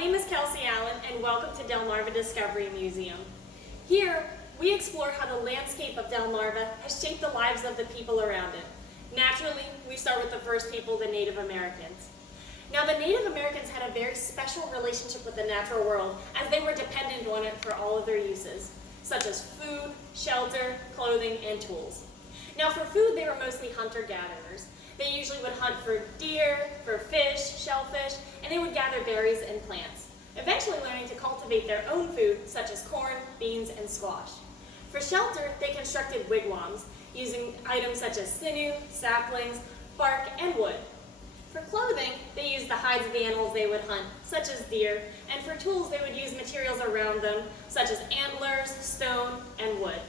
name is Kelsey Allen, and welcome to Delmarva Discovery Museum. Here, we explore how the landscape of Delmarva has shaped the lives of the people around it. Naturally, we start with the first people, the Native Americans. Now, the Native Americans had a very special relationship with the natural world, as they were dependent on it for all of their uses, such as food, shelter, clothing, and tools. Now, for food, they were mostly hunter-gatherers. They usually would hunt for deer, for fish, shellfish, and they would gather berries and plants, eventually learning to cultivate their own food, such as corn, beans, and squash. For shelter, they constructed wigwams, using items such as sinew, saplings, bark, and wood. For clothing, they used the hides of the animals they would hunt, such as deer, and for tools, they would use materials around them, such as antlers, stone, and wood.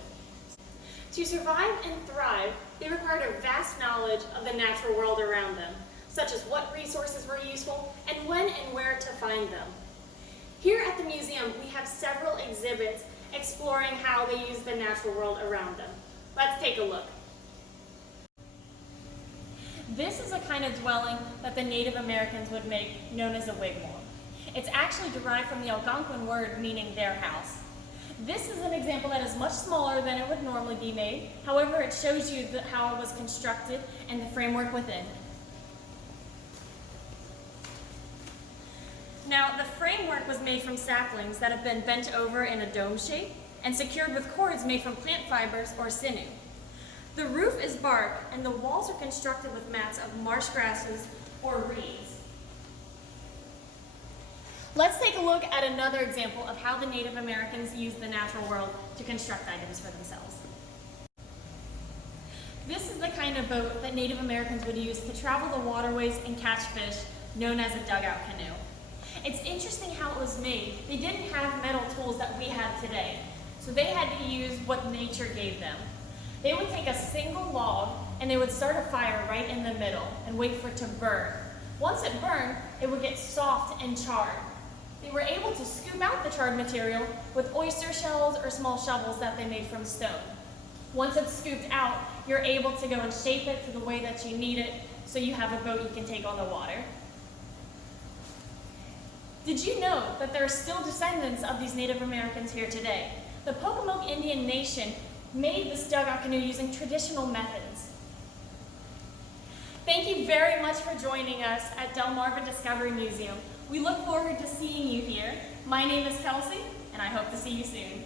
To survive and thrive, they required a vast knowledge of the natural world around them, such as what resources were useful and when and where to find them. Here at the museum, we have several exhibits exploring how they use the natural world around them. Let's take a look. This is a kind of dwelling that the Native Americans would make, known as a wigwam. It's actually derived from the Algonquin word meaning their house. This is an example that is much smaller than it would normally be made. However, it shows you how it was constructed and the framework within. Now, the framework was made from saplings that have been bent over in a dome shape and secured with cords made from plant fibers or sinew. The roof is bark, and the walls are constructed with mats of marsh grasses or reeds. Let's take a look at another example of how the Native Americans used the natural world to construct items for themselves. This is the kind of boat that Native Americans would use to travel the waterways and catch fish, known as a dugout canoe. It's interesting how it was made. They didn't have metal tools that we have today, so they had to use what nature gave them. They would take a single log and they would start a fire right in the middle and wait for it to burn. Once it burned, it would get soft and charred. They were able to scoop out the charred material with oyster shells or small shovels that they made from stone. Once it's scooped out, you're able to go and shape it to the way that you need it so you have a boat you can take on the water. Did you know that there are still descendants of these Native Americans here today? The Pocomoke Indian Nation made this dugout canoe using traditional methods. Thank you very much for joining us at Delmarva Discovery Museum. We look forward to seeing you here. My name is Kelsey, and I hope to see you soon.